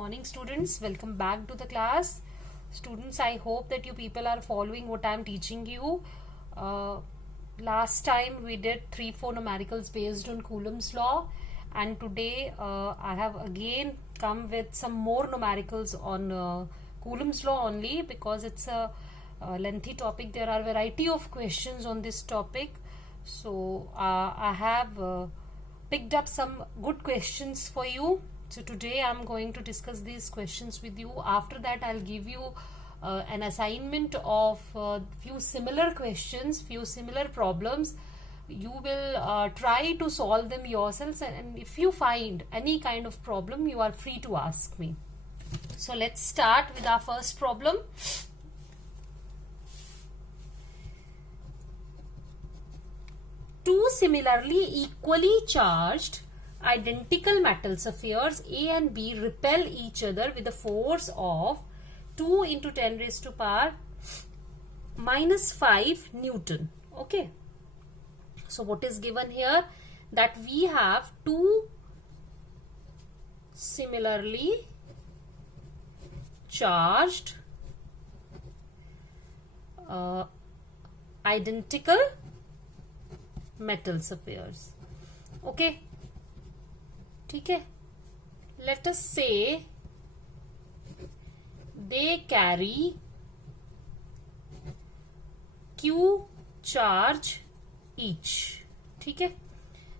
morning students, welcome back to the class. Students, I hope that you people are following what I am teaching you. Last time we did 3-4 numericals based on Coulomb's law, and today I have again come with some more numericals on Coulomb's law only, because it's a lengthy topic. There are a variety of questions on this topic, so I have picked up some good questions for you. So today I'm going to discuss these questions with you. After that I'll give you an assignment of few similar questions, few similar problems. You will try to solve them yourselves, and if you find any kind of problem, you are free to ask me. So let's start with our first problem. Two similarly equally charged identical metal spheres A and B repel each other with a force of 2 into 10 raised to power minus 5 Newton. Okay. So what is given here? That we have two similarly charged identical metal spheres. Okay. ठीक है, let us say they carry Q charge each. ठीक है,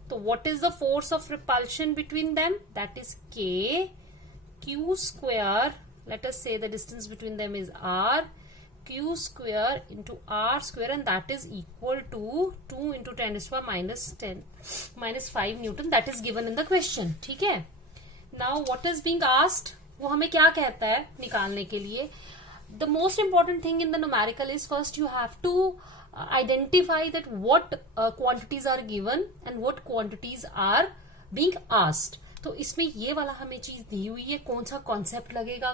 तो what is the force of repulsion between them? That is K. Q square, let us say the distance between them is R. Q square into R square, and that is equal to 2 into 10 raised to power minus 5 Newton. That is given in the question. ठीक है. Now what is being asked? वो हमें क्या कहता है निकालने के लिए? The most important thing in the numerical is first you have to identify that what quantities are given and what quantities are being asked. तो इसमें ये वाला हमें चीज दी हुई है, कौन सा कॉन्सेप्ट लगेगा,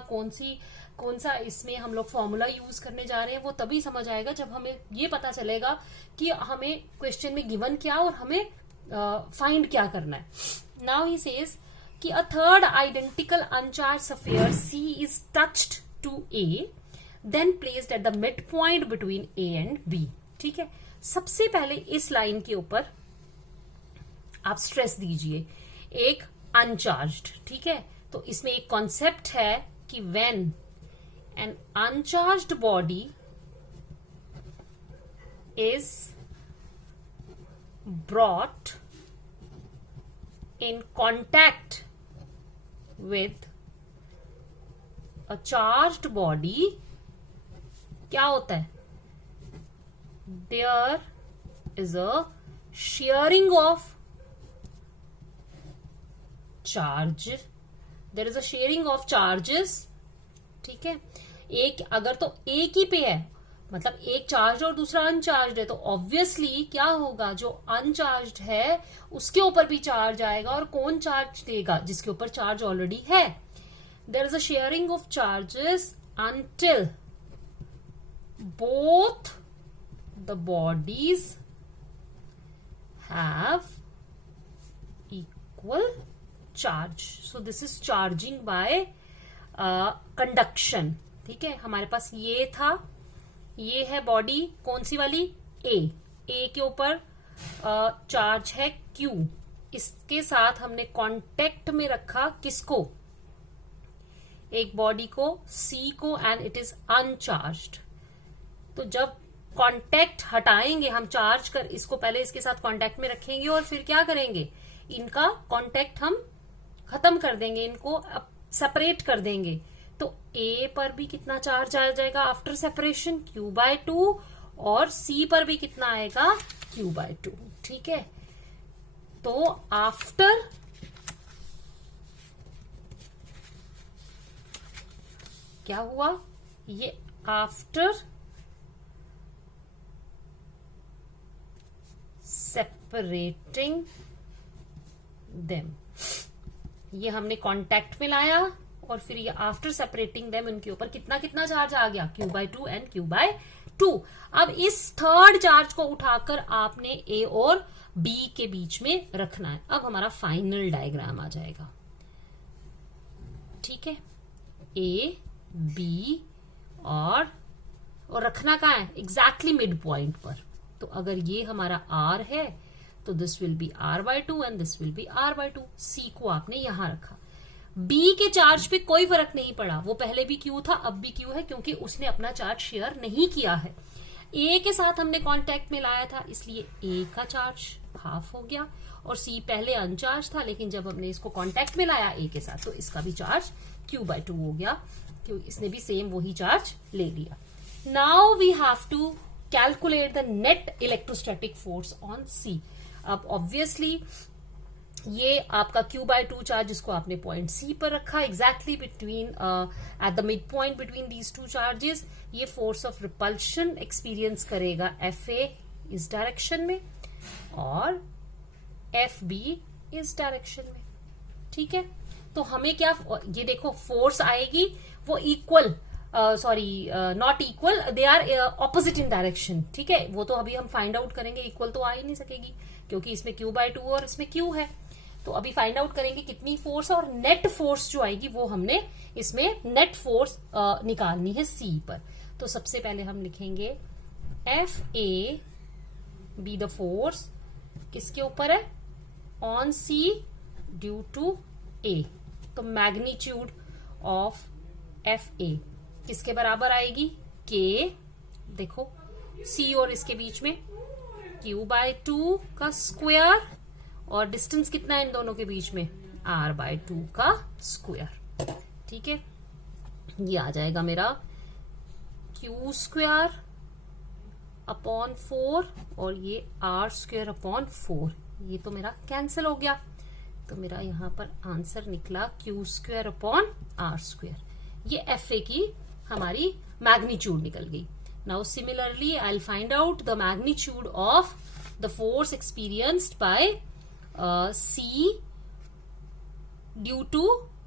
कौन सा इसमें हम लोग फॉर्मूला यूज करने जा रहे हैं, वो तभी समझ आएगा जब हमें ये पता चलेगा कि हमें क्वेश्चन में गिवन क्या और हमें फाइंड क्या करना है. नाउ ही सेज कि a third identical uncharged sphere C is touched to A, then placed at the midpoint between A and B. ठीक है, सबसे पहले इस लाइन के ऊपर आप स्ट्रेस दीजिए एक अनचार्ज्ड. ठीक है, तो इसमें एक कॉन्सेप्ट है कि when an uncharged body is brought in contact with a charged body, क्या होता है? There is a sharing of charge. There is a sharing of charges. ठीक है, एक अगर तो एक ही पे है, मतलब एक चार्ज और दूसरा अनचार्ज है, तो ऑब्वियसली क्या होगा, जो अनचार्ज है उसके ऊपर भी चार्ज आएगा, और कौन चार्ज देगा? जिसके ऊपर चार्ज ऑलरेडी है. There is a sharing of charges until both the bodies have equal charge. So this is charging by conduction. ठीक है, हमारे पास ये था, ये है बॉडी कौन सी वाली? ए के ऊपर चार्ज है Q. इसके साथ हमने कांटेक्ट में रखा किसको? एक बॉडी को, C को, एंड इट इज अनचार्ज्ड. तो जब कांटेक्ट हटाएंगे हम, चार्ज कर इसको पहले इसके साथ कांटेक्ट में रखेंगे और फिर क्या करेंगे, इनका कांटेक्ट हम खत्म कर देंगे, इनको सेपरेट कर देंगे. तो A पर भी कितना चार्ज आ जाएगा आफ्टर सेपरेशन? Q/2. और C पर भी कितना आएगा? Q/2. ठीक है, तो आफ्टर क्या हुआ, ये आफ्टर सेपरेटिंग देम, ये हमने कांटेक्ट में लाया, और फिर ये आफ्टर सेपरेटिंग देम इनके ऊपर कितना कितना चार्ज आ गया? Q/2 and Q/2. अब इस थर्ड चार्ज को उठाकर आपने A और B के बीच में रखना है. अब हमारा फाइनल डायग्राम आ जाएगा. ठीक है, ए बी और रखना कहाँ है, एग्जैक्टली मिड पॉइंट पर। तो अगर ये हमारा आर है तो this will be r/2 and this will be r/2। सी को आपने यहां रखा। बी के चार्ज पे कोई फर्क नहीं पड़ा, वो पहले भी क्यू था अब भी क्यू है, क्योंकि उसने अपना चार्ज शेयर नहीं किया है। ए के साथ हमने कांटेक्ट में लाया था, इसलिए ए का चार्ज हाफ हो गया, और सी पहले अनचार्ज था, लेकिन जब हमने इसको कांटेक्ट में लाया ए के साथ तो इसका भी चार्ज q/2 हो गया, क्योंकि इसने भी सेम वही चार्ज ले लिया। Now we have to calculate the net electrostatic force on C. अब ऑब्वियसली ये आपका q/2 चार्ज जिसको आपने पॉइंट सी पर रखा, exactly between eight the midpoint between these two charges, ये फोर्स ऑफ रिपल्शन एक्सपीरियंस करेगा FA इस डायरेक्शन में और FB इस डायरेक्शन में। ठीक है, तो हमें क्या, ये देखो फोर्स आएगी वो equal, not equal, they are opposite in direction. ठीक है, वो तो अभी हम फाइंड आउट करेंगे, इक्वल तो आ ही नहीं सकेगी क्योंकि इसमें q/2 और इसमें q है। तो अभी फाइंड आउट करेंगे कितनी फोर्स, और नेट फोर्स जो आएगी वो हमने इसमें नेट फोर्स निकालनी है सी पर। तो सबसे पहले हम लिखेंगे FA बी द फोर्स किसके ऊपर है, on C due to A। तो मैग्नीट्यूड ऑफ FA किसके बराबर आएगी, K, देखो C और इसके बीच में q/2 का स्क्वायर, और डिस्टेंस कितना है इन दोनों के बीच में, r/2 का स्क्वायर। ठीक है, ये आ जाएगा मेरा q² अपॉन 4 और ये r² अपॉन 4। ये तो मेरा कैंसिल हो गया, तो मेरा यहां पर आंसर निकला q² अपॉन r²। ये FA की हमारी मैग्नीट्यूड निकल गई। Now similarly I'll find out the magnitude of the force experienced by C due to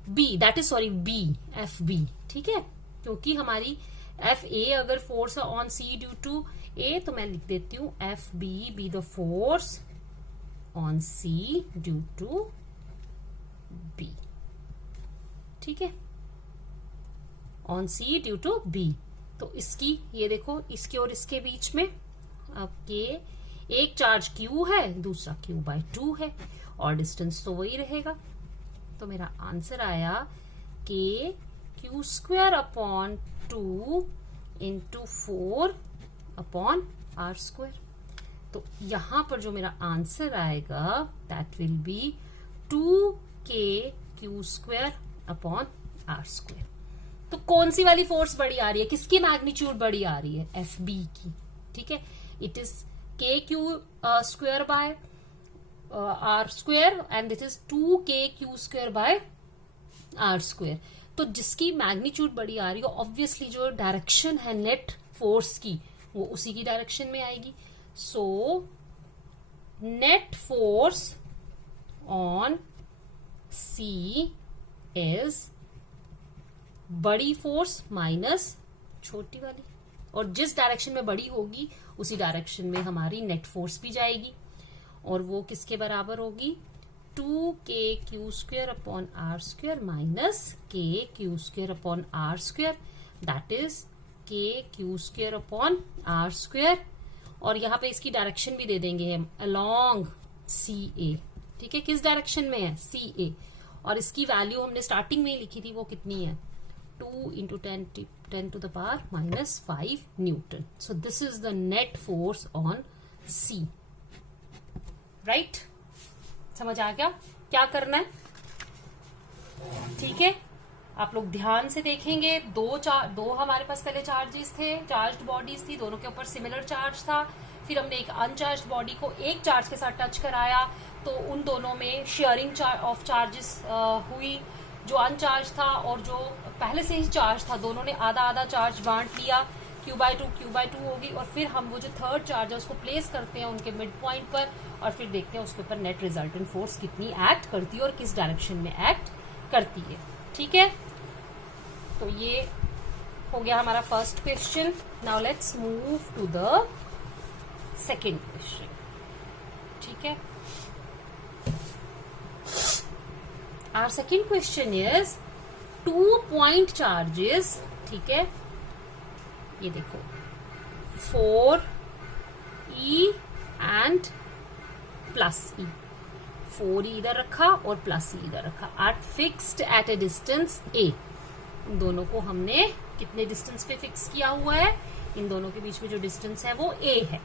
B, that is sorry B, FB। ठीक है, क्योंकि हमारी FA अगर force on C due to A, तो मैं लिख देती हूं FB be the force on C due to B। ठीक है, on C due to B। तो इसकी ये देखो, इसके और इसके बीच में अब ये एक चार्ज Q है, दूसरा q/2 है, और डिस्टेंस तो वही रहेगा। तो मेरा आंसर आया कि q² upon 2 into 4 upon r²। तो यहां पर जो मेरा आंसर आएगा that will be 2k q² upon r²। तो कौन सी वाली फोर्स बड़ी आ रही है, किसकी मैग्नीट्यूड बड़ी आ रही है, FB की। ठीक है, it is kq² by r² and this is 2kq² by r²। तो जिसकी मैग्नीट्यूड बड़ी आ रही है, ऑब्वियसली जो डायरेक्शन है नेट फोर्स की वो उसी की डायरेक्शन में आएगी। So net force on C is बड़ी फोर्स माइनस छोटी वाली, और जिस डायरेक्शन में बड़ी होगी उसी डायरेक्शन में हमारी नेट फोर्स भी जाएगी, और वो किसके बराबर होगी, 2kq² upon r² minus kq² upon r², that is kq² upon r²। और यहाँ पे इसकी डायरेक्शन भी दे देंगे हम, अलोंग CA। ठीक है, किस डायरेक्शन में है, CA, और इसकी वैल्यू हमने स्टार्टिंग में ही लिखी थी, वो कितनी है, 2 into 10 to the power minus 5 Newton. So this is the net force on C. Right? समझ आ गया क्या करना है? ठीक है, आप लोग ध्यान से देखेंगे। दो हमारे पास पहले चार्जेस थे, चार्ज्ड बॉडीज थी, दोनों के ऊपर सिमिलर चार्ज था। फिर हमने एक अनचार्ज्ड बॉडी को एक चार्ज के साथ टच कराया, तो उन दोनों में शेयरिंग ऑफ चार्जेस हुई। जो अनचार्ज था और जो पहले से ही चार्ज था, दोनों ने आधा आधा चार्ज बांट लिया, q/2 होगी। और फिर हम वो जो थर्ड चार्ज है उसको प्लेस करते हैं उनके मिड पॉइंट पर, और फिर देखते हैं उसके ऊपर नेट रिजल्टेंट फोर्स कितनी एक्ट करती है और किस डायरेक्शन में एक्ट करती है। ठीक है, तो ये हो गया हमारा first question. Now let's move to the second question. ठीक है, our second question is 2 point charges, ठीक है, ये देखो 4e and plus e, 4e इधर रखा और प्लस e इधर रखा, at fixed at a distance a। इन दोनों को हमने कितने डिस्टेंस पे फिक्स किया हुआ है? इन दोनों के बीच में जो डिस्टेंस है वो a है।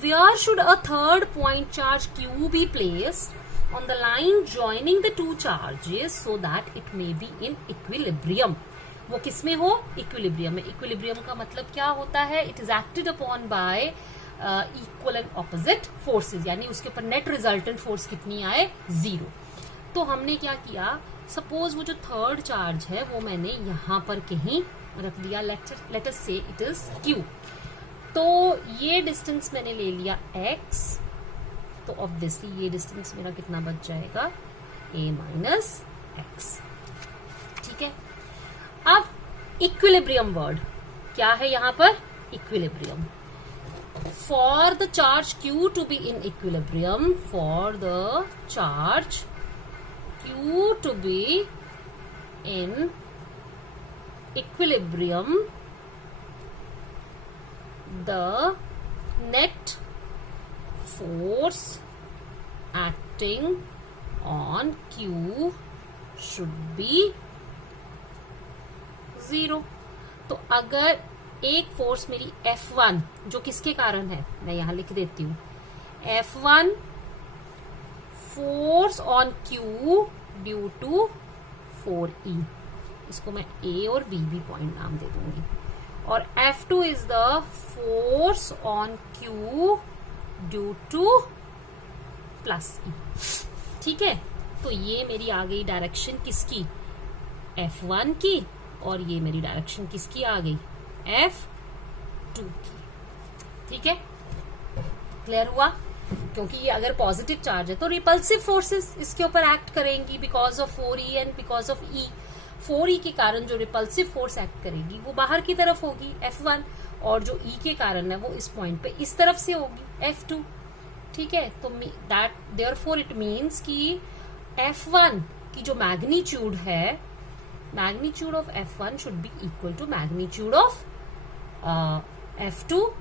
Where should a third point charge q be placed on the line joining the two charges so that it may be in equilibrium? वो किसमें हो? इक्विलिब्रियम में। इक्विलिब्रियम का मतलब क्या होता है? It is acted upon y equal and opposite forces, यानी उसके ऊपर नेट रिजल्टेंट फोर्स कितनी आए? 0। तो हमने क्या किया, सपोज वो जो थर्ड चार्ज है वो मैंने यहां पर कहीं रख दिया, लेट अस से इट इज q। तो ये डिस्टेंस मैंने ले लिया x, तो ऑब्वियसली ये डिस्टेंस मेरा कितना बच जाएगा? a माइनस x, ठीक है। अब इक्विलिब्रियम वर्ड क्या है यहां पर? Equilibrium. For the charge q to be in equilibrium, for the charge q to be in equilibrium, the net force acting on q should be 0। तो अगर एक फोर्स मेरी F1 जो किसके कारण है, मैं यहां लिख देती हूं, F1 force on q due to 4e, इसको मैं A और B भी पॉइंट नाम दे दूंगी, और F2 is the force on Q due two plus E, ठीक है। तो ये मेरी आ गई डायरेक्शन किसकी? F1 की, और ये मेरी डायरेक्शन किसकी आ गई? F2 की, ठीक है। क्लियर हुआ? क्योंकि ये अगर पॉजिटिव चार्ज है तो रिपल्सिव फोर्सेस इसके ऊपर एक्ट करेंगी because of 4e and because of E। 4e के कारण जो रिपल्सिव फोर्स एक्ट करेगी वो बाहर की तरफ होगी F1, और जो E के कारण है वो इस पॉइंट पे इस तरफ से होगी F2, ठीक है। तो दैट देयरफॉर इट मीन्स कि F1 की जो मैग्नीट्यूड है, magnitude of F1 should be equal to magnitude of F2,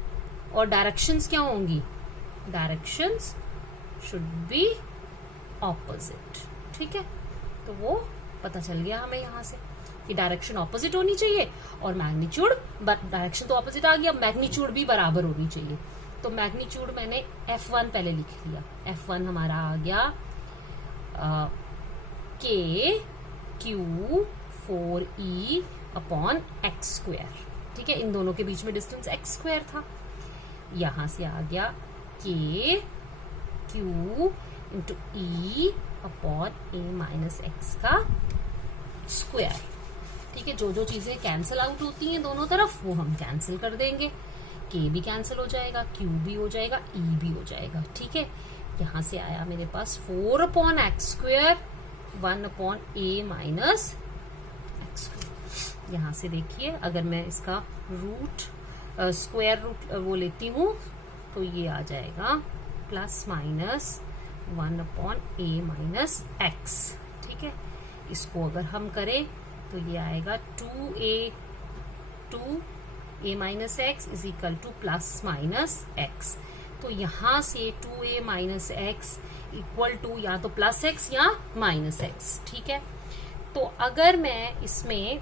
और डायरेक्शंस क्या होंगी? डायरेक्शंस शुड बी ऑपोजिट, ठीक है। तो वो पता चल गया हमें यहां से कि डायरेक्शन ऑपोजिट होनी चाहिए, और मैग्नीट्यूड, डायरेक्शन तो ऑपोजिट आ गया, मैग्नीट्यूड भी बराबर होनी चाहिए। तो मैग्नीट्यूड मैंने F1 पहले लिख लिया, F1 हमारा आ गया K Q 4e upon x square, ठीक है। इन दोनों के बीच में डिस्टेंस x स्क्वायर था, यहां से आ गया K Q into E upon a minus x का स्क्वायर, ठीक है। जो जो चीजें कैंसिल आउट होती हैं दोनों तरफ वो हम कैंसिल कर देंगे, k भी कैंसिल हो जाएगा, q भी हो जाएगा, e भी हो जाएगा, ठीक है। यहां से आया मेरे पास 4 upon x square 1 upon a minus x square. यहां से देखिए अगर मैं इसका रूट स्क्वायर रूट वो लेती हूं तो ये आ जाएगा plus minus 1 upon a minus x, ठीक है। इसको अगर हम करें तो ये आएगा 2a minus x is equal two plus minus x. तो यहां से 2a minus x equal to या तो प्लस एक्स या माइनस एक्स, ठीक है। तो अगर मैं इसमें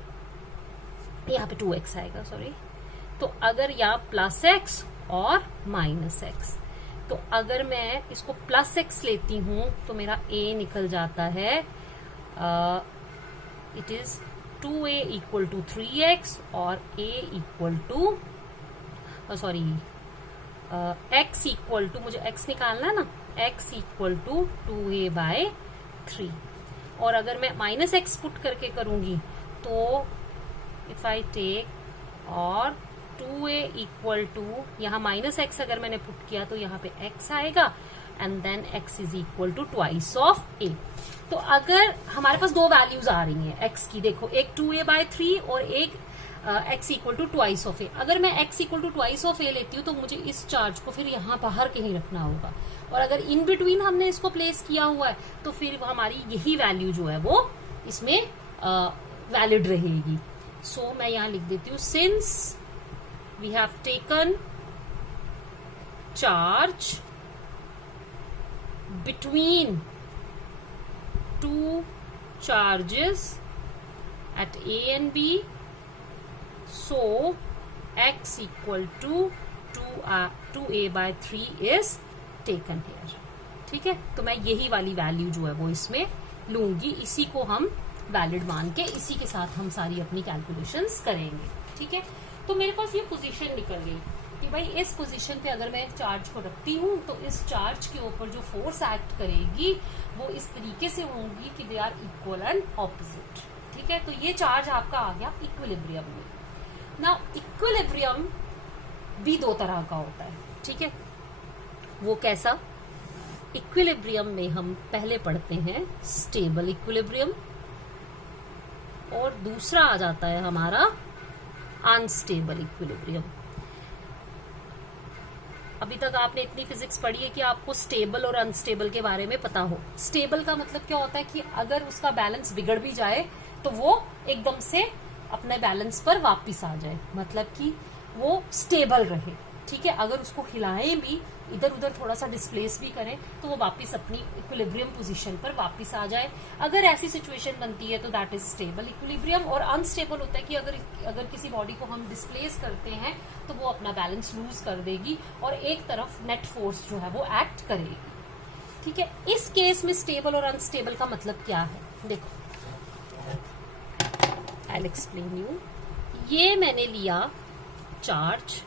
यहाँ पे 2x आएगा, सॉरी, तो अगर यहाँ प्लस एक्स और माइनस एक्स, तो अगर मैं इसको प्लस एक्स लेती हूं तो मेरा a निकल जाता है, it is 2a equal to 3x और a equal to sorry x equal to, मुझे x निकालना है ना, x equal to 2a bye 3। और अगर मैं माइनस एक्स पुट करके करूंगी तो इफ आई टेक और 2a इक्वल टू, यहाँ माइनस एक्स अगर मैंने पुट किया तो यहाँ पे x आएगा and then x is equal to twice of a। तो अगर हमारे पास दो वैल्यूज आ रही हैं x की, देखो एक 2a बाय 3 और एक x equal to twice of a। अगर मैं x equal to twice of a लेती हूँ तो मुझे इस चार्ज को फिर यहाँ बाहर कहीं रखना होगा, और अगर इन बिटवीन हमने इसको प्लेस किया हुआ है तो फिर हमारी यही वैल्यू जो है वो इसमें वैलिड रहेगी। सो मैं यहां लिख देती हूं, since we have taken charge between two charges at A and B, so x equal to 2a by 3 is taken here। ठीक है, तो मैं यही वाली वैल्यू जो है वो इसमें लूंगी, इसी को हम वैलिड मान के इसी के साथ हम सारी अपनी कैलकुलेशंस करेंगे। ठीक है, तो मेरे पास ये पोजीशन निकल गई कि भाई इस पोजीशन पे अगर मैं चार्ज को रखती हूँ तो इस चार्ज के ऊपर जो फोर्स एक्ट करेगी वो इस तरीके से होंगी कि they are equal and opposite. ठीक है, तो ये चार्ज आपका आ गया इक्विलिब्रियम में। ना इक्विलिब्रियम भी दो तरह का होता है। ठीक है, वो कैसा? इक्विलिब्रियम में हम पहले पढ़ते हैं स्टेबल इक्विलिब्रियम, और दूसरा आ जाता है हमारा अनस्टेबल इक्विलिब्रियम। अभी तक आपने इतनी फिजिक्स पढ़ी है कि आपको स्टेबल और अनस्टेबल के बारे में पता हो। स्टेबल का मतलब क्या होता है कि अगर उसका बैलेंस बिगड़ भी जाए तो वो एकदम से अपने बैलेंस पर वापस आ जाए, मतलब कि वो स्टेबल रहे। ठीक है, अगर उसको हिलाएं भी, इधर उधर थोड़ा सा डिस्प्लेस भी करें तो वो वापस अपनी इक्विलिब्रियम पोजीशन पर वापस आ जाए। अगर ऐसी सिचुएशन बनती है तो दैट इज स्टेबल इक्विलिब्रियम। और अनस्टेबल होता है कि अगर किसी बॉडी को हम डिस्प्लेस करते हैं तो वो अपना बैलेंस लूज कर देगी और एक तरफ नेट फोर्स जो है वो एक्ट करेगी। ठीक है, इस केस में स्टेबल और अनस्टेबल का मतलब क्या है? देखो, I'll explain you। ये मैंने लिया चार्ज,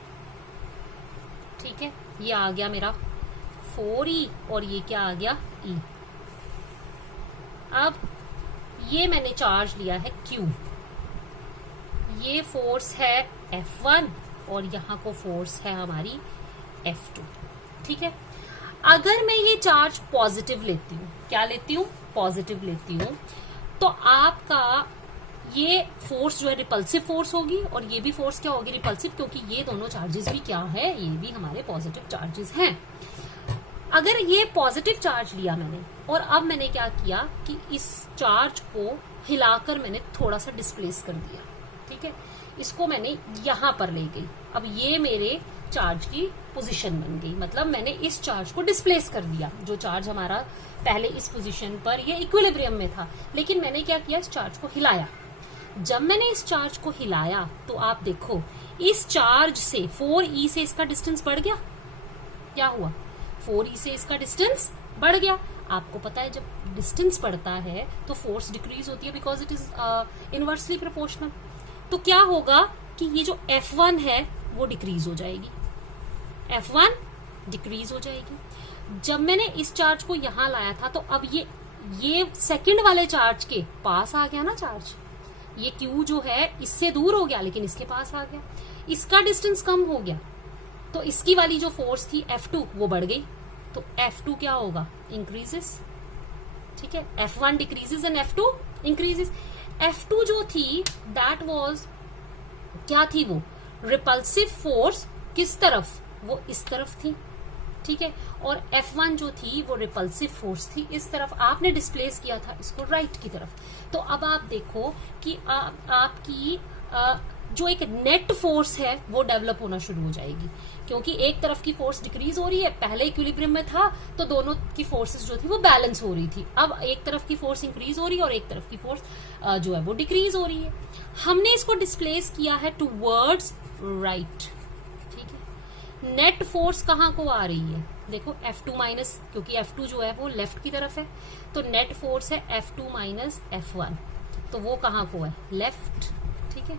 ठीक है, ये आ गया मेरा 4e और ये क्या आ गया E। अब ये मैंने चार्ज लिया है Q, ये फोर्स है F1 और यहाँ को फोर्स है हमारी F2। ठीक है, अगर मैं ये चार्ज पॉजिटिव लेती हूँ, क्या लेती हूँ? पॉजिटिव लेती हूँ, तो आपका ये फोर्स जो है रिपल्सिव फोर्स होगी और ये भी फोर्स क्या होगी? रिपल्सिव, क्योंकि ये दोनों चार्जेस भी क्या है? ये भी हमारे पॉजिटिव चार्जेस हैं। अगर ये पॉजिटिव चार्ज लिया मैंने और अब मैंने क्या किया कि इस चार्ज को हिलाकर मैंने थोड़ा सा डिस्प्लेस कर दिया। ठीक है, इसको मैंने यहां पर ले गई। अब ये मेरे चार्ज की पोजीशन बन गई, मतलब मैंने इस चार्ज को डिस्प्लेस कर दिया। जो चार्ज हमारा पहले इस पोजीशन पर ये इक्विलिब्रियम में था, लेकिन मैंने क्या किया? इस चार्ज को हिलाया। जब मैंने इस चार्ज को हिलाया तो आप देखो इस चार्ज से 4e से इसका डिस्टेंस बढ़ गया। क्या हुआ? 4e से इसका डिस्टेंस बढ़ गया। आपको पता है जब डिस्टेंस बढ़ता है तो फोर्स डिक्रीज होती है, because it is inversely proportional. तो क्या होगा कि ये जो F1 है वो डिक्रीज हो जाएगी, F1 डिक्रीज हो जाएगी। जब मैंने इस चार्ज को यहां लाया था तो अब ये सेकंड वाले चार्ज के पास आ गया ना चार्ज। ये Q जो है इससे दूर हो गया लेकिन इसके पास आ गया, इसका डिस्टेंस कम हो गया, तो इसकी वाली जो फोर्स थी F2 वो बढ़ गई। तो F2 क्या होगा? इंक्रीजेस। ठीक है, F1 decreases and F2 increases. F2 जो थी दैट वाज क्या थी? वो रिपल्सिव फोर्स किस तरफ? वो इस तरफ थी। ठीक है, और F1 जो थी वो रिपल्सिव फोर्स थी इस तरफ। आपने डिस्प्लेस किया था इसको राइट की तरफ। तो अब आप देखो कि आपकी जो एक नेट फोर्स है वो डेवलप होना शुरू हो जाएगी, क्योंकि एक तरफ की फोर्स डिक्रीज हो रही है। पहले इक्विलिब्रियम में था तो दोनों की फोर्सेस जो थी वो बैलेंस हो रही थी। अब एक तरफ की फोर्स इंक्रीज हो रही है और एक तरफ की फोर्स जो है वो डिक्रीज हो रही है। हमने इसको डिस्प्लेस किया है टूवर्ड्स राइट। ठीक है, नेट फोर्स कहाँ को आ रही है? देखो F2 माइनस, क्योंकि F2 जो है वो लेफ्ट की तरफ है, तो नेट फोर्स है F2 माइनस F1, तो वो कहाँ को है? लेफ्ट। ठीक है,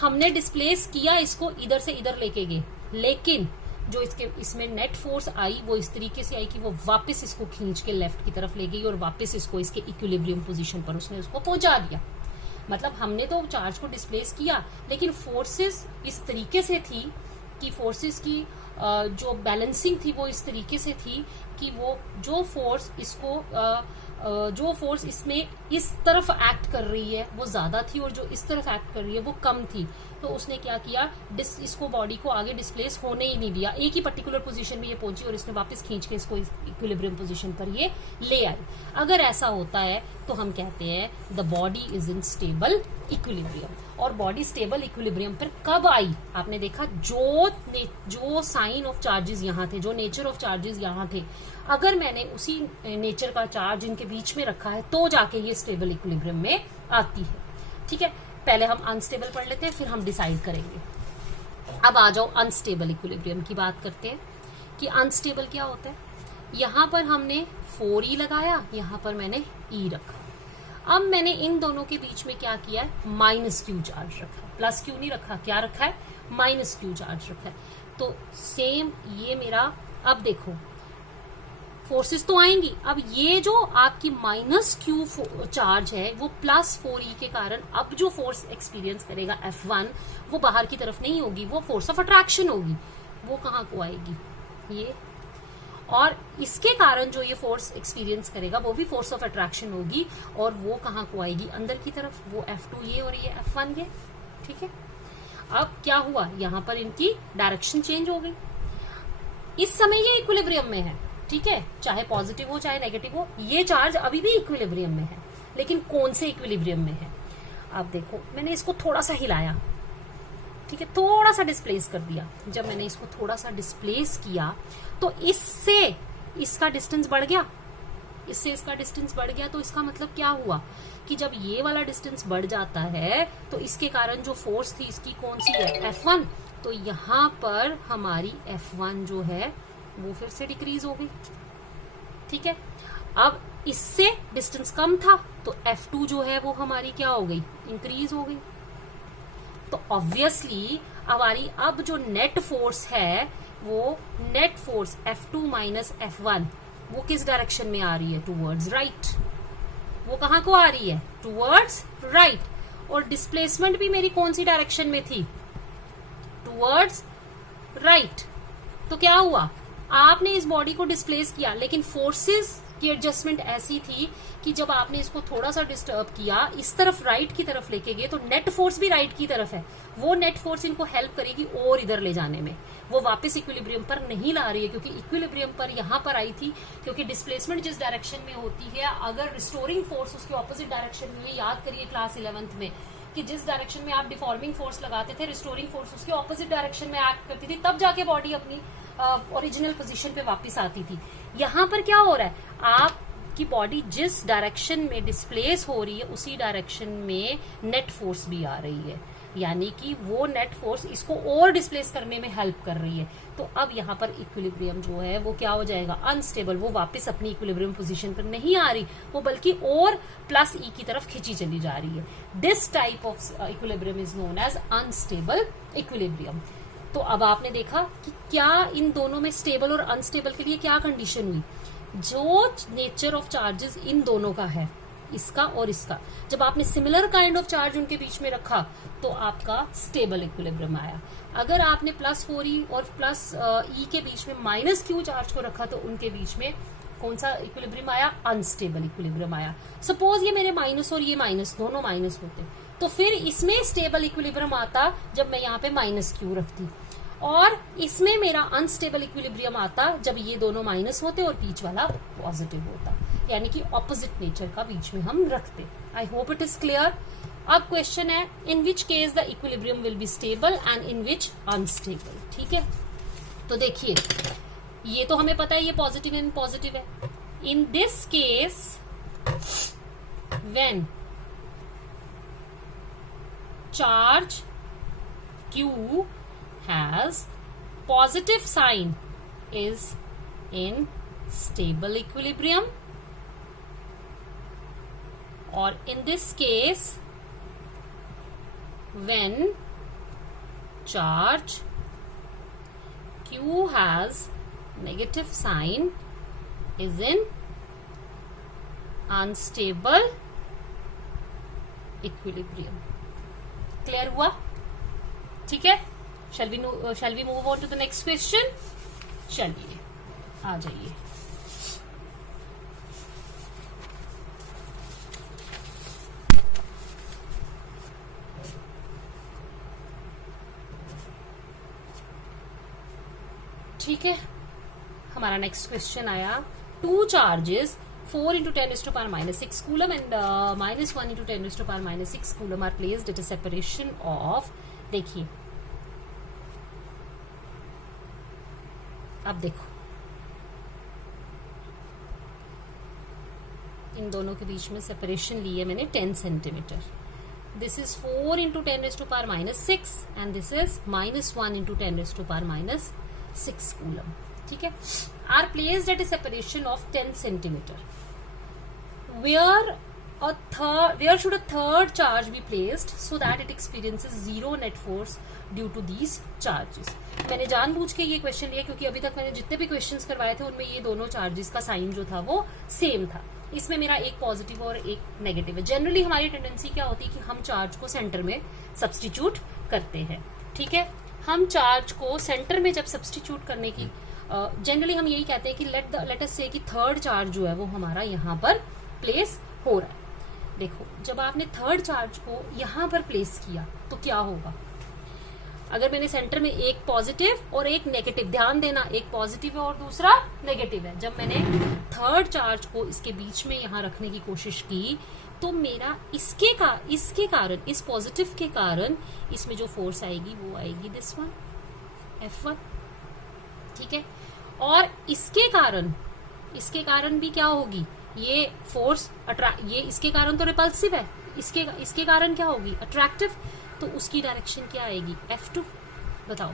हमने डिस्प्लेस किया इसको, इधर से इधर लेके गए, लेकिन जो इसमें नेट फोर्स आई वो इस तरीके से आई कि वो वापस इसको खींच के लेफ्ट की तरफ ले गई और वापस इसको इसके इक्विलिब्रियम पोजीशन पर उसने उसको पहुंचा दिया। मतलब हमने तो चार्ज को डिस्प्लेस किया, लेकिन फोर्सेस इस तरीके से थी कि फोर्सेस की जो बैलेंसिंग थी वो इस तरीके से थी कि वो जो फोर्स इसको जो फोर्स इसमें इस तरफ एक्ट कर रही है वो ज्यादा थी और जो इस तरफ एक्ट कर रही है वो कम थी, तो उसने क्या किया, इसको बॉडी को आगे डिस्प्लेस होने ही नहीं दिया, एक ही पर्टिकुलर पोजीशन में ये पहुंची और इसने वापस खींच के इसको इक्विलिब्रियम पोजीशन पर ये ले आई। अगर ऐसा होता है तो हम कहते हैं the body is in stable equilibrium. और बॉडी स्टेबल इक्विलिब्रियम पर कब आई, आपने देखा जो साइन ऑफ चार्जेस यहाँ थे, जो नेचर ऑफ चार्जेस यहाँ थे, अगर मैंने उसी नेचर का चार्ज इनके बीच में रखा है तो जाके ये स्टेबल इक्विलिब्रियम में आती है। ठीक है, पहले हम अनस्टेबल पढ़ लेते हैं, फिर हम डिसाइड करेंगे। अब आ जाओ अनस्टेबल इक्विलिब्रियम की बात करते हैं कि अनस्टेबल क्या होता है। यहां पर हमने 4e लगाया, यहां पर मैंने e रखा। अब मैंने इन दोनों के बीच में क्या किया है, -q चार्ज रखा, प्लस q नहीं रखा, क्या रखा है, -q चार्ज रखा है। तो सेम ये मेरा, अब देखो फोर्सेस तो आएंगी, अब ये जो आपकी -q चार्ज है वो +4e के कारण अब जो फोर्स एक्सपीरियंस करेगा F1 वो बाहर की तरफ नहीं होगी, वो फोर्स ऑफ अट्रैक्शन होगी। वो कहाँ को आएगी, ये, और इसके कारण जो ये फोर्स एक्सपीरियंस करेगा वो भी फोर्स ऑफ अट्रैक्शन होगी, और वो कहाँ को आएगी, अंदर की तरफ, वो F2 ये और ये F1 ये। ठीक है, अब क्या हुआ, यहां पर इनकी डायरेक्शन चेंज हो गई। इस समय ये इक्विलिब्रियम में है, ठीक है, चाहे पॉजिटिव हो चाहे नेगेटिव हो, ये चार्ज अभी भी इक्विलिब्रियम में है, लेकिन कौन से इक्विलिब्रियम में है। अब देखो मैंने इसको थोड़ा सा हिलाया, ठीक है, थोड़ा सा डिस्प्लेस कर दिया। जब मैंने इसको थोड़ा सा डिस्प्लेस किया तो इससे इसका डिस्टेंस बढ़ गया, इससे इसका डिस्टेंस बढ़ गया, तो इसका मतलब क्या हुआ कि जब ये वाला डिस्टेंस बढ़ जाता है तो इसके कारण जो फोर्स थी इसकी कौन सी है, F1, तो यहां पर हमारी F1 जो है वो फिर से डिक्रीज हो गई। ठीक है, अब इससे डिस्टेंस कम था तो F2 जो है वो हमारी क्या हो गई, इंक्रीज हो गई। तो ऑब्वियसली हमारी अब जो नेट फोर्स है वो net force F2 minus F1 वो किस डायरेक्शन में आ रही है, टूवर्ड्स राइट। वो कहां को आ रही है, टूवर्ड्स राइट। और डिस्प्लेसमेंट भी मेरी कौन सी डायरेक्शन में थी, टूवर्ड्स राइट। तो क्या हुआ, आपने इस बॉडी को डिस्प्लेस किया, लेकिन फोर्सेस की एडजस्टमेंट ऐसी थी कि जब आपने इसको थोड़ा सा डिस्टर्ब किया, इस तरफ राइट की तरफ लेके गए, तो नेट फोर्स भी राइट की तरफ है, वो नेट फोर्स इनको हेल्प करेगी और इधर ले जाने में, वो वापस इक्विलिब्रियम पर नहीं ला रही है, क्योंकि इक्विलिब्रियम पर यहां पर आई थी, क्योंकि डिस्प्लेसमेंट जिस डायरेक्शन में होती है, अगर रिस्टोरिंग फोर्स उसके ऑपोजिट डायरेक्शन में, याद करिए क्लास 11th में कि जिस डायरेक्शन में आप डिफॉर्मिंग फोर्स लगाते थे, रिस्टोरिंग फोर्स उसके ऑपोजिट डायरेक्शन में एक्ट करती थी, तब जाके बॉडी अपनी ओरिजिनल पोजीशन पे वापस आती थी। यहां पर क्या हो रहा है, आपकी बॉडी जिस डायरेक्शन में डिस्प्लेस हो रही है उसी डायरेक्शन में नेट फोर्स भी आ रही है, यानी कि वो नेट फोर्स इसको और डिस्प्लेस करने में हेल्प कर रही है। तो अब यहाँ पर इक्विलिब्रियम जो है वो क्या हो जाएगा, अनस्टेबल, वो वापस अपनी इक्विलिब्रियम पोजीशन पर नहीं आ रही, वो बल्कि और +E की तरफ खींची चली जा रही है। This type of equilibrium is known as unstable equilibrium. तो अब आपने देखा कि क्या इन दोनों में स्टेबल और अनस्टेबल के लिए क्या कंडीशन हुई, जो नेचर ऑफ चार्जेस इन दोनों का है, इसका और इसका, जब आपने सिमिलर काइंड ऑफ चार्ज उनके बीच में रखा तो आपका स्टेबल इक्विलिब्रियम आया। अगर आपने +4e और +E के बीच में -q चार्ज को रखा तो उनके बीच में कौन सा इक्विलिब्रियम आया, अनस्टेबल इक्विलिब्रियम आया। सपोज ये मेरे माइनस और ये माइनस दोनों माइनस होते तो फिर इसमें स्टेबल इक्विलिब्रियम आता जब मैं यहाँ पे -q रखती, और इसमें मेरा अनस्टेबल इक्विलिब्रियम आता जब ये दोनों माइनस होते और बीच वाला पॉजिटिव होता, यानी कि ऑपोजिट नेचर का बीच में हम रखते। I hope it is clear. अब क्वेश्चन है, in which case the equilibrium will be stable and in which unstable. ठीक है, तो देखिए ये तो हमें पता है ये पॉजिटिव एंड पॉजिटिव है। In this case when charge Q has positive sign is in stable equilibrium, or in this case when charge Q has negative sign is in unstable equilibrium. Clear हुआ, ठीक है। Shall we move on to the next question. चलिए आ जाइए। ठीक है, हमारा next question आया, 2 charges 4 into 10 raised to power minus 6 coulomb and minus 1 into 10 raised to power minus 6 coulomb are placed at a separation of, देखिए अब देखो इन दोनों के बीच में सेपरेशन ली है मैंने 10 centimetre. This is 4 into 10 raised to power minus 6 and this is minus 1 into 10 raised to power minus 6 coulomb. ठीक है, are placed at a separation of 10 centimetre. Where should a third charge be placed so that it experiences zero net force due to these charges? मैंने जानबूझ के ये question लिया क्योंकि अभी तक मैंने जितने भी क्वेश्चंस करवाए थे उनमें ये दोनों चार्जेस का साइन जो था वो सेम था. इसमें मेरा एक पॉजिटिव और एक नेगेटिव है. जनरली हमारी टेंडेंसी क्या होती है कि हम चार्ज को सेंटर में सब्सटीट्यूट करते हैं. ठीक है, हम चार्ज को सेंटर में जब सब्सटीट्यूट करने की जनरली हम यही कहते हैं कि लेट अस से कि थर्ड चार्ज जो है वो हमारा यहाँ पर प्लेस हो रहा है. देखो जब आपने थर्ड चार्ज को यहां पर प्लेस किया तो क्या होगा, अगर मैंने सेंटर में एक पॉजिटिव और एक नेगेटिव, ध्यान देना एक पॉजिटिव है और दूसरा नेगेटिव है, जब मैंने थर्ड चार्ज को इसके बीच में यहां रखने की कोशिश की तो मेरा इसके कारण इस पॉजिटिव के कारण इसमें जो फोर्स आएगी वो आएगी दिस वन F1. ठीक है, और इसके कारण भी क्या होगी, ये फोर्स ये इसके कारण तो रिपल्सिव है, इसके कारण क्या होगी अट्रैक्टिव, तो उसकी डायरेक्शन क्या आएगी F2. बताओ,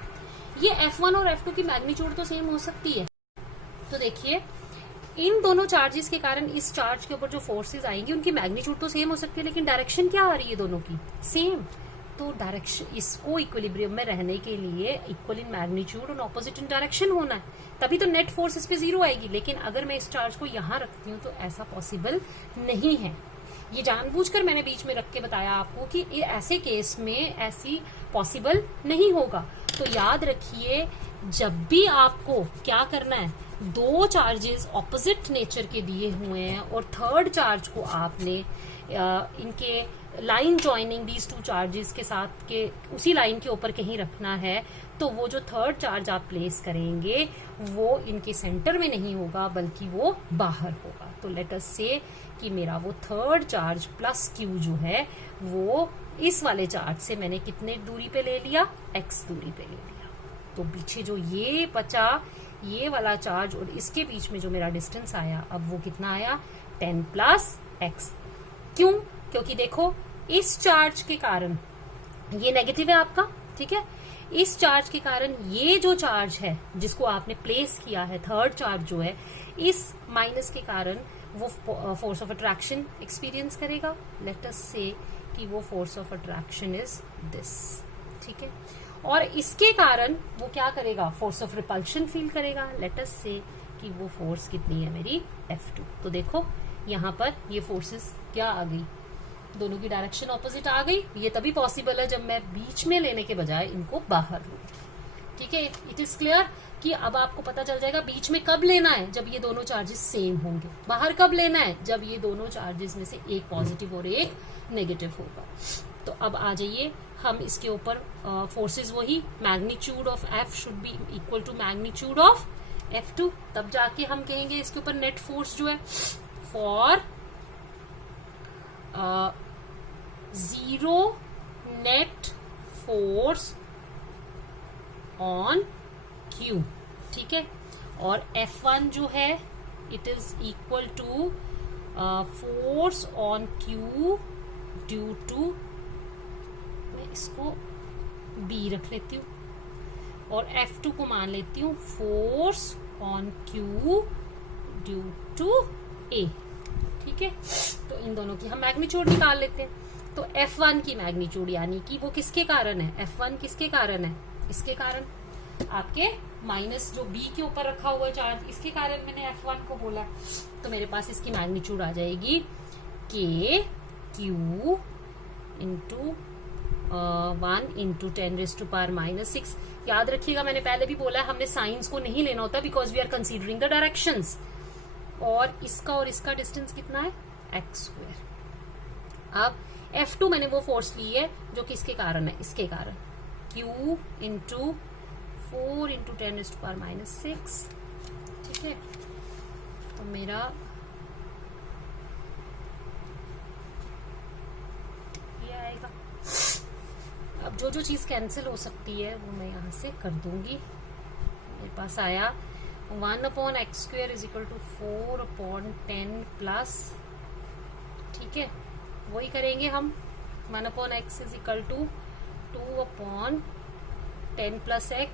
ये F1 और F2 की मैग्नीट्यूड तो सेम हो सकती है. तो देखिए इन दोनों चार्जेस के कारण इस चार्ज के ऊपर जो फोर्सेस आएंगी उनकी मैग्नीट्यूड तो सेम हो सकती है लेकिन डायरेक्शन क्या आ रही है दोनों की सेम. तो डायरेक्शन, इसको इक्विलिब्रियम में रहने के लिए इक्वल इन मैग्नीट्यूड और ऑपोजिट इन डायरेक्शन होना है, तभी तो नेट फोर्स इस पे जीरो आएगी. लेकिन अगर मैं इस चार्ज को यहां रखती हूँ तो ऐसा पॉसिबल नहीं है. ये जानबूझकर मैंने बीच में रख के बताया आपको कि ये ऐसे केस में ऐसी पॉसिबल नहीं होगा. तो याद रखिए जब भी आपको क्या करना है, दो चार्जेस ऑपोजिट नेचर के दिए हुए हैं और थर्ड चार्ज को आपने इनके line joining these two charges के साथ के उसी लाइन के ऊपर कहीं रखना है, तो वो जो थर्ड चार्ज आप प्लेस करेंगे वो इनके सेंटर में नहीं होगा बल्कि वो बाहर होगा. तो लेट अस से कि मेरा वो थर्ड चार्ज प्लस क्यू जो है वो इस वाले चार्ज से मैंने कितने दूरी पे ले लिया, x दूरी पे ले लिया. तो पीछे जो ये बचा ये वाला चार्ज और इसके बीच में जो मेरा डिस्टेंस आया अब वो कितना आया 10 प्लस x. क्यों, क्योंकि देखो इस चार्ज के कारण ये नेगेटिव है आपका. ठीक है, इस चार्ज के कारण ये जो चार्ज है जिसको आपने प्लेस किया है थर्ड चार्ज जो है, इस माइनस के कारण वो फोर्स ऑफ अट्रैक्शन एक्सपीरियंस करेगा. लेट अस से कि वो force of attraction is this. ठीक है, और इसके कारण वो क्या करेगा, फोर्स ऑफ रिपल्शन फील करेगा. लेट अस से कि वो फोर्स कितनी है मेरी F2. तो देखो यहाँ पर ये फोर्सेस क्या आ गई, दोनों की डायरेक्शन ऑपोजिट आ गई. ये तभी पॉसिबल है जब मैं बीच में लेने के बजाय इनको बाहर लूं. ठीक है, इट इज क्लियर कि अब आपको पता चल जाएगा बीच में कब लेना है, जब ये दोनों चार्जेस सेम होंगे. बाहर कब लेना है, जब ये दोनों चार्जेस में से एक पॉजिटिव और एक नेगेटिव होगा. तो अब आ जाइए हम इसके ऊपर फोर्सेस वही magnitude of F should be equal to magnitude of F2. तब जाके हम कहेंगे इसके ऊपर नेट फोर्स जो है for zero net force on Q. ठीक है, और F1 जो है it is equal to force on Q due to, मैं इसको B रख लेती हूँ और F2 को मान लेती हूँ force on Q due to A. ठीक है, तो इन दोनों की हम मैग्नीट्यूड निकाल लेते हैं. तो F1 की मैग्नीट्यूड यानी कि वो किसके कारण है, F1 किसके कारण है, इसके कारण आपके माइनस जो B के ऊपर रखा हुआ चार्ज इसके कारण मैंने F1 को बोला. तो मेरे पास इसकी मैग्नीट्यूड आ जाएगी K Q into 1 into 10 raise to power -6. याद रखिएगा मैंने पहले भी बोला है हमने साइंस को नहीं लेना होता because we are considering the directions. और इसका और इसका डिस्टेंस कितना है x². अब F2 मैंने वो फोर्स ली है जो किसके कारण है, इसके कारण Q इंटू 4 इंटू 10⁻⁻6, ठीक है। तो मेरा ये आएगा। अब जो जो चीज कैंसिल हो सकती है वो मैं यहां से कर दूंगी। मेरे पास आया 1/x² is equal to 4/10 plus, ठीक है, वही करेंगे हम। 1/x is equal to 2/10 plus x,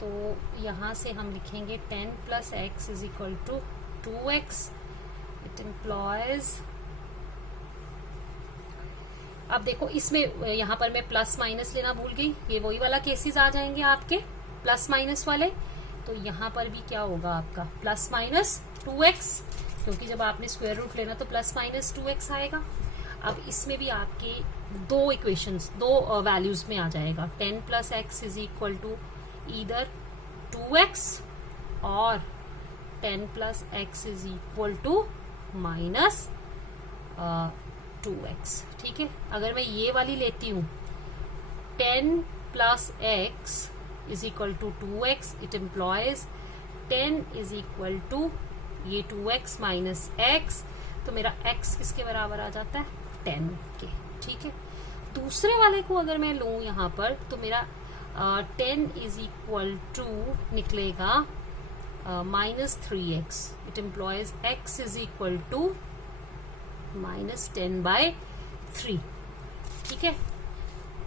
तो यहां से हम लिखेंगे 10 plus x is equal to 2x। It implies, अब देखो इसमें यहां पर मैं प्लस माइनस लेना भूल गई, ये वही वाला केसेस आ जाएंगे आपके प्लस माइनस वाले। तो यहां पर भी क्या होगा आपका प्लस माइनस 2x, क्योंकि जब आपने स्क्वायर रूट लेना तो प्लस माइनस 2x आएगा। अब इसमें भी आपके दो इक्वेशंस, दो वैल्यूज में आ जाएगा। 10 plus x is equal to either 2x और 10 plus x is equal to minus 2x, ठीक है। अगर मैं ये वाली लेती हूं 10 plus x is equal to 2x, it implies 10 is equal to ये 2x माइनस x, तो मेरा x किसके बराबर आ जाता है 10 के, ठीक है। दूसरे वाले को अगर मैं लूं यहां पर तो मेरा 10 इज इक्वल टू निकलेगा minus 3x, it implies x is equal to minus 10/3, ठीक है।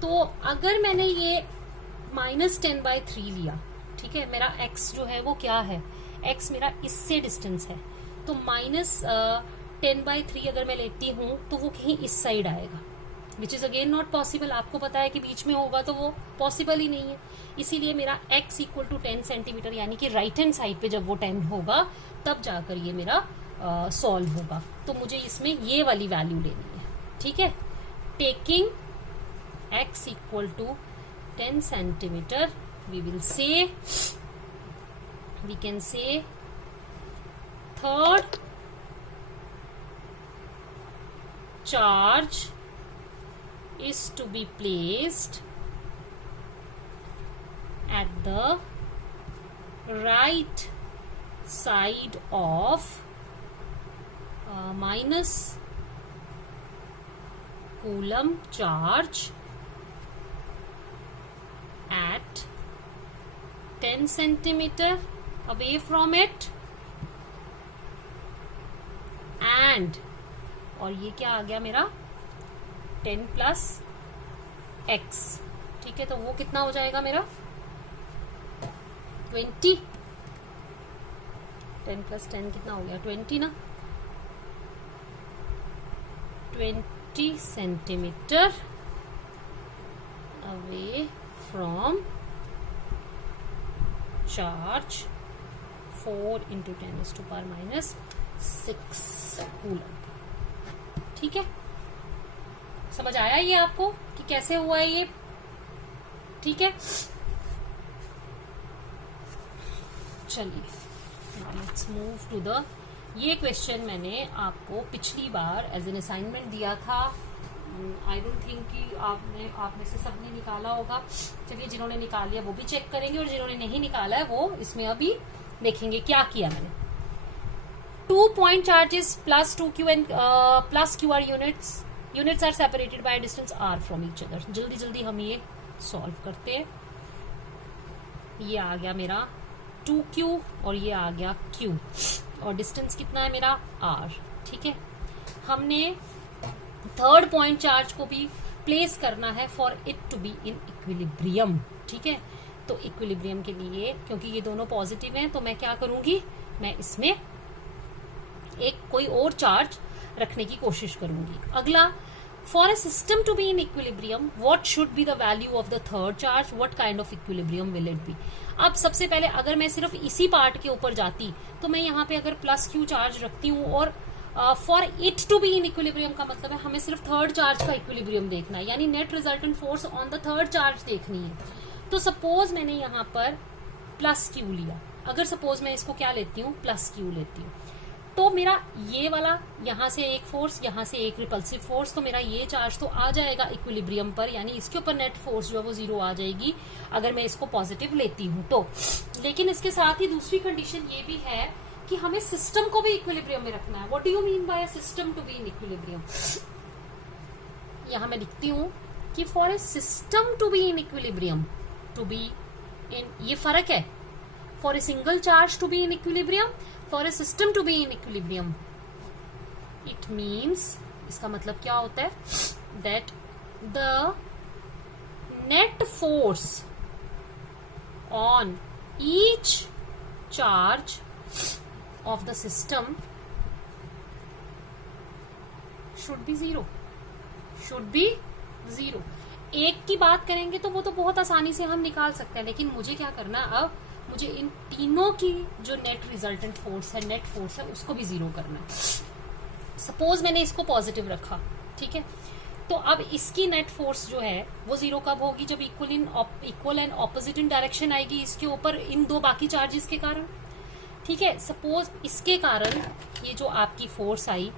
तो अगर मैंने ये माइनस 10/3 लिया, ठीक है, मेरा x जो है वो क्या है, x मेरा इससे डिस्टेंस है, तो माइनस 10/3 अगर मैं लेती हूं तो वो कहीं इस साइड आएगा, which is again not possible. आपको पता है कि बीच में होगा तो वो पॉसिबल ही नहीं है। इसीलिए मेरा x इक्वल टू 10 सेंटीमीटर, यानी कि राइट हैंड साइड पे जब वो 10 होगा तब जाकर ये मेरा सॉल्व होगा। तो मुझे इसमें ये वाली वैल्यू लेनी है, ठीक है। Taking x equal to 10 centimetre, we will say, we can say third charge is to be placed at the right side of minus coulomb charge at 10 centimeter away from it, and और ये क्या आ गया मेरा 10 plus x, ठीक है। तो वो कितना हो जाएगा मेरा 20, 10 प्लस 10 कितना हो गया 20 ना, 20 centimetre away from charge 4 into 10⁻⁻6 coulomb, ठीक है। समझ आया ये आपको कि कैसे हुआ है ये, ठीक है। चलिए लेट्स मूव टू द, ये क्वेश्चन मैंने आपको पिछली बार एज एन असाइनमेंट दिया था। आई डोंट थिंक कि आप में से सबने निकाला होगा। चलिए जिन्होंने निकाल लिया वो भी चेक करेंगे, और जिन्होंने नहीं निकाला है वो इसमें अभी देखेंगे क्या किया मैंने। 2 point charges plus 2q and plus qr units are separated by a distance r from each other। जल्दी जल्दी हम ये सॉल्व करते हैं। ये आ गया मेरा 2q और ये आ गया q, और डिस्टेंस कितना है मेरा r, ठीक है। हमने थर्ड पॉइंट चार्ज को भी प्लेस करना है for it to be in equilibrium, ठीक है। तो इक्विलिब्रियम के लिए, क्योंकि ये दोनों पॉजिटिव हैं, तो मैं क्या करूंगी, मैं इसमें एक कोई और चार्ज रखने की कोशिश करूंगी। अगला, for a system to be in equilibrium what should be the value of the third charge, what kind of equilibrium will it be. अब सबसे पहले अगर मैं सिर्फ इसी पार्ट के ऊपर जाती तो मैं यहाँ पे अगर प्लस क्यू चार्ज रखती हूँ, और for it to be in equilibrium का मतलब है हमें सिर्फ थर्ड चार्ज का इक्विलिब्रियम देखना है, यानी net resultant force on the third charge देखनी है। तो सपोज मैंने यहाँ पर प्लस क्यू लिया, अगर सपोज मैं इसको क्या लेती हूँ प्लस क्यू लेती हूँ, तो मेरा ये वाला यहां से एक फोर्स, यहां से एक रिपल्सिव फोर्स, तो मेरा ये चार्ज तो आ जाएगा इक्विलिब्रियम पर, यानी इसके ऊपर नेट फोर्स जो है वो 0 आ जाएगी अगर मैं इसको पॉजिटिव लेती हूं तो। लेकिन इसके साथ ही दूसरी कंडीशन ये भी है कि हमें सिस्टम को भी इक्विलिब्रियम में रखना है। What do you mean by a system to be in equilibrium? यहां मैं लिखती हूं कि for a system to be in equilibrium, to be in, ये फर्क है, for a single charge to be in equilibrium, for a system to be in equilibrium. It means, इसका मतलब क्या होता है, that the net force on each charge of the system should be zero, should be zero। एक की बात करेंगे तो वो तो बहुत आसानी से हम निकाल सकते हैं, लेकिन मुझे क्या करना है, अब मुझे इन तीनों की जो नेट रिजल्टेंट फोर्स है, नेट फोर्स है, उसको भी जीरो करना है। सपोज मैंने इसको पॉजिटिव रखा, ठीक है, तो अब इसकी नेट फोर्स जो है वो जीरो कब होगी, जब equal and opposite in direction आएगी इसके ऊपर इन दो बाकी चार्जेस के कारण, ठीक है। सपोज इसके कारण ये जो आपकी फोर्स आई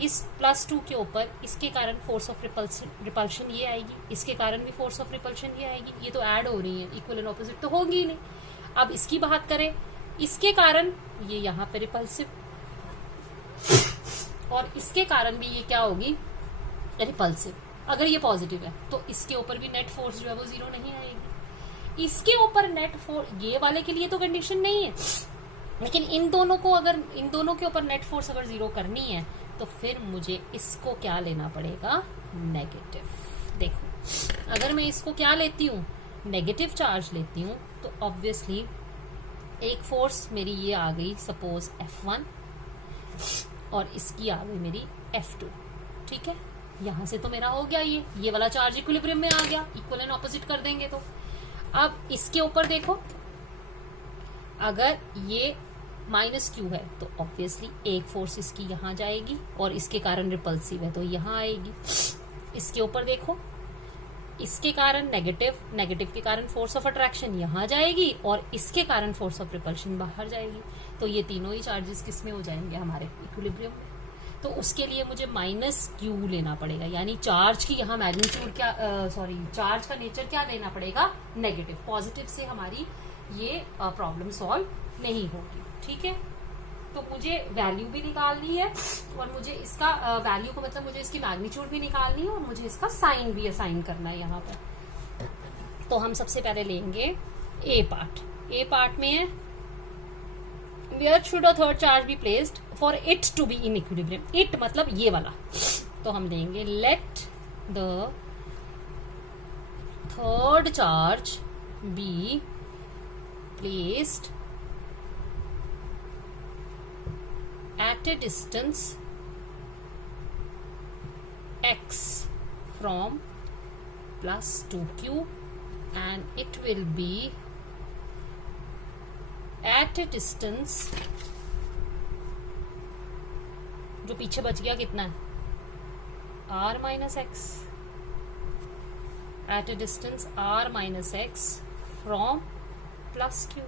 इस +2 के ऊपर, इसके कारण फोर्स ऑफ रिपल्शन ये आएगी, इसके कारण भी फोर्स ऑफ रिपल्शन ये आएगी, ये तो ऐड हो रही है, इक्वल एंड ऑपोजिट तो होगी ही नहीं। अब इसकी बात करें, इसके कारण ये यहाँ पे रिपल्सिव, और इसके कारण भी ये क्या होगी, रिपल्सिव। अगर ये पॉजिटिव है तो इसके ऊपर भी नेट फोर्स जो है वो 0 नहीं आएगी। इसके ऊपर नेट फोर्स, ये वाले के लिए तो कंडीशन नहीं है, लेकिन इन दोनों को, अगर इन दोनों के ऊपर नेट फोर्स अगर 0 करनी है तो फिर मुझे इसको क्या लेना पड़ेगा, नेगेटिव। देखो, अगर मैं इसको क्या लेती हूँ, नेगेटिव चार्ज लेती हूँ, तो ऑब्वियसली एक फोर्स मेरी ये आ गई सपोज F1 और इसकी आ गई मेरी F2, ठीक है। यहां से तो मेरा हो गया, ये वाला चार्ज इक्विलिब्रियम में आ गया, इक्वल एंड ऑपोजिट कर देंगे तो। अब इसके ऊपर देखो, अगर ये -Q है तो ऑब्वियसली एक फोर्स इसकी यहां जाएगी और इसके कारण रिपल्सिव है तो यहां आएगी। इसके ऊपर देखो, इसके कारण नेगेटिव के कारण फोर्स ऑफ अट्रैक्शन यहां जाएगी और इसके कारण फोर्स ऑफ रिपल्शन बाहर जाएगी, तो ये तीनों ही चार्जेस किस में हो जाएंगे, हमारे इक्विलिब्रियम में। तो उसके लिए मुझे -Q लेना पड़ेगा, यानी चार्ज की यहाँ मैग्नीट्यूड क्या, चार्ज का नेचर क्या लेना पड़ेगा, नेगेटिव। पॉजिटिव से हमारी ये प्रॉब्लम सॉल्व नहीं होगी, ठीक है। तो मुझे वैल्यू भी निकालनी है और मुझे इसका वैल्यू को मतलब मुझे इसकी मैग्नीट्यूड भी निकालनी है और मुझे इसका साइन भी असाइन करना है यहाँ पर। तो हम सबसे पहले लेंगे ए पार्ट में है, where should a third charge be placed for it to be in equilibrium? it मतलब ये वाला, तो हम लेंगे let the third charge be placed at a distance x from +2q and it will be at a distance, जो पीछे बच गया कितना है, r-x, at a distance r-x from +q,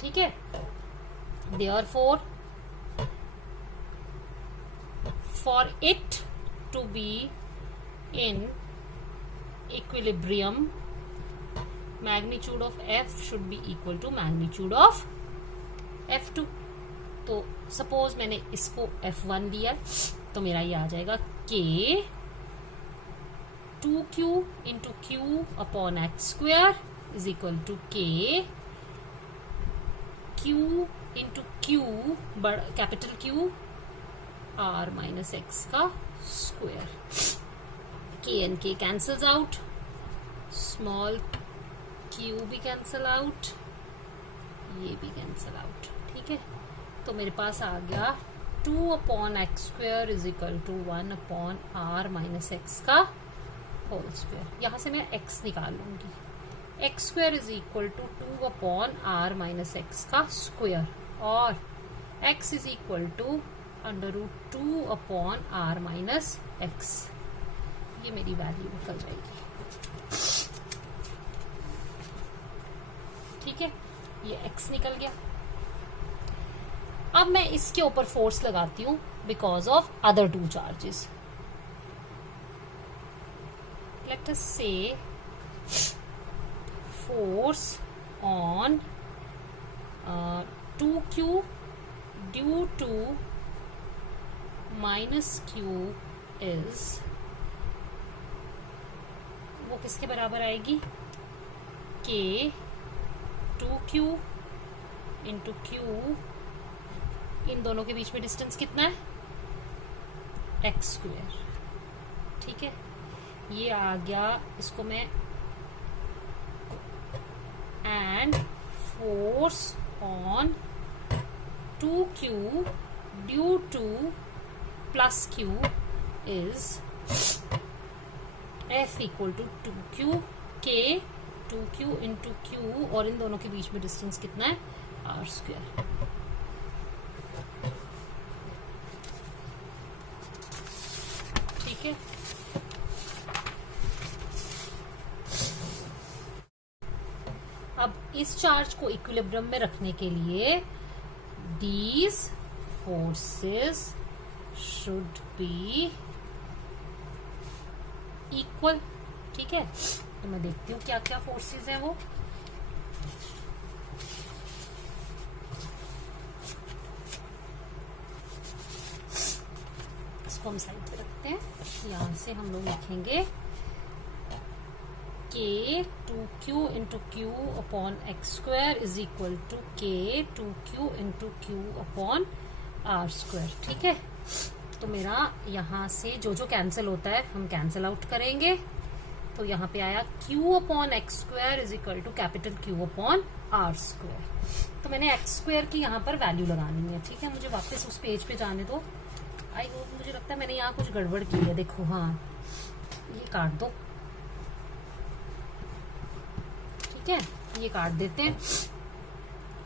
ठीक है। Therefore, for it to be in equilibrium, magnitude of F should be equal to magnitude of F2। तो suppose मैंने इसको F1 लिया तो मेरा ये आ जाएगा K 2Q into Q upon x square is equal to K Q into Q, capital Q r-x का square. K and K cancels out, small q भी कैंसल आउट, ये भी कैंसल आउट, ठीक है। तो मेरे पास आ गया 2/x² is equal to 1/r-x का होल स्क्वायर। यहां से मैं x निकाल लूंगी, x² is equal to 2/r-x का स्क्वायर और x is equal to √2/r-x। ये मेरी वैल्यू निकल जाएगी, ठीक है। ये x निकल गया। अब मैं इसके ऊपर फोर्स लगाती हूं because of other two charges. Let us से force on 2q due to minus q is, वो किसके बराबर आएगी? k 2q into q. इन दोनों के बीच में डिस्टेंस कितना है? x square. ठीक है, ये आ गया. इसको मैं and force on 2q due to plus q is F equal to 2q k 2q into q, और इन दोनों के बीच में डिस्टेंस कितना है? r square. ठीक है, अब इस चार्ज को इक्विलिब्रियम में रखने के लिए these forces should be equal. ठीक है, तो मैं देखती हूँ क्या क्या फोर्सेस हैं वो. इसको हम साइड पे रखते हैं. यहां से हम लोग लिखेंगे k 2q into q upon x square is equal to k 2q into q upon r square. ठीक है, तो मेरा यहाँ से जो जो कैंसिल होता है हम कैंसिल आउट करेंगे. तो यहाँ पे आया q upon x square is equal to capital Q upon r square. तो मैंने x स्क्वायर की यहाँ पर वैल्यू लगानी है. ठीक है, मुझे वापस उस पेज पे जाने दो. आई होप, मुझे लगता है मैंने यहाँ कुछ गड़बड़ की है. देखो, हाँ, ये काट दो. ठीक है, ये काट देते हैं.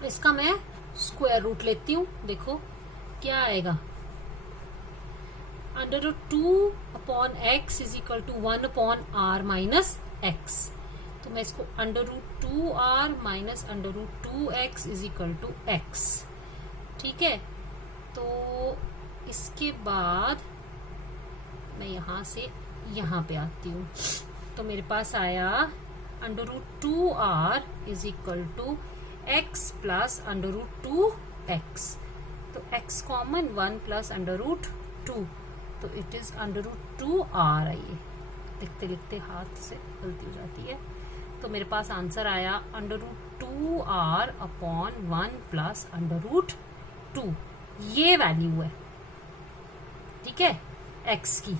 इसका मैं स्क्वायर रूट लेती हूँ. देखो क्या आएगा? Under root 2 upon x is equal to 1 upon r minus x. तो मैं इसको under root 2r minus under root 2x is equal to x. ठीक है, तो इसके बाद मैं यहां से यहां पे आती हूँ. तो मेरे पास आया under root 2r is equal to x plus under root 2x. तो x common 1 plus under root 2, तो it is under root 2r. आइए लिखते लिखते हाथ से गलती हो जाती है. तो मेरे पास आंसर आया under root 2r upon 1 plus under root 2. ये वैल्यू है. ठीक है, x की.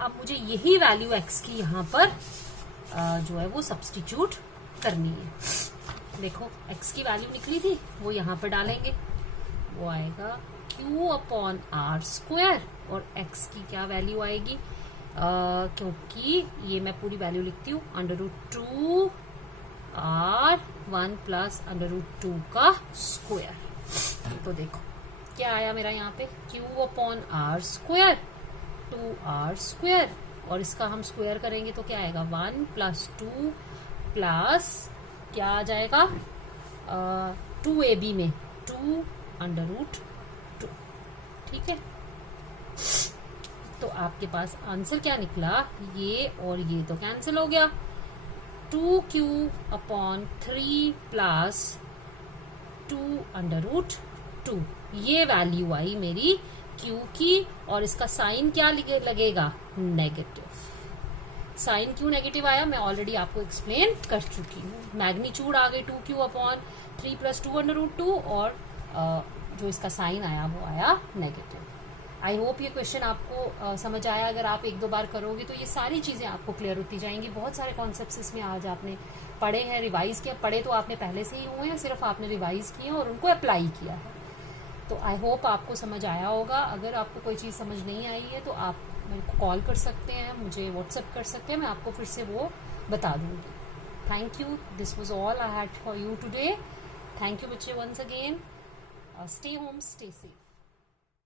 अब मुझे यही वैल्यू x की यहाँ पर जो है वो सब्स्टिट्यूट करनी है. देखो, x की वैल्यू निकली थी, वो यहाँ पर डालेंगे. वो आएगा q अपॉन आर स्क्वायर, और x की क्या वैल्यू आएगी? क्योंकि ये मैं पूरी वैल्यू लिखती हूँ, under root 2 r 1 plus under root 2 का स्क्वायर. तो देखो क्या आया मेरा यहाँ पे? q upon r square 2r square, और इसका हम स्क्वायर करेंगे तो क्या आएगा? 1 प्लस 2 प्लस क्या आ जाएगा? 2ab में 2 अंडर रूट 2. ठीक है, तो आपके पास आंसर क्या निकला? ये और ये तो कैंसिल हो गया. 2q upon 3 plus 2 under root 2. ये वैल्यू आई मेरी q की, और इसका साइन क्या लगेगा? नेगेटिव. साइन क्यों नेगेटिव आया मैं ऑलरेडी आपको एक्सप्लेन कर चुकी हूँ. मैग्नीट्यूड आ गई 2q upon 3 plus 2 under root 2, और जो इसका साइन आया वो आया नेगेटिव. आई होप ये क्वेश्चन आपको समझ आया. अगर आप एक दो बार करोगे तो ये सारी चीजें आपको क्लियर होती जाएंगी. बहुत सारे कॉन्सेप्ट्स इसमें आज आपने पढ़े हैं, रिवाइज किया. पढ़े तो आपने पहले से ही हुए हैं, सिर्फ आपने रिवाइज किए और उनको अप्लाई किया है. तो आई होप आपको समझ आया होगा. अगर आपको कोई चीज़ समझ नहीं आई है तो आप मेरे को कॉल कर सकते हैं, मुझे व्हाट्सएप कर सकते हैं, मैं आपको फिर से वो बता दूंगी. Thank you. This was all I had for you today. Thank you बच्चे, once again. Stay home, stay safe.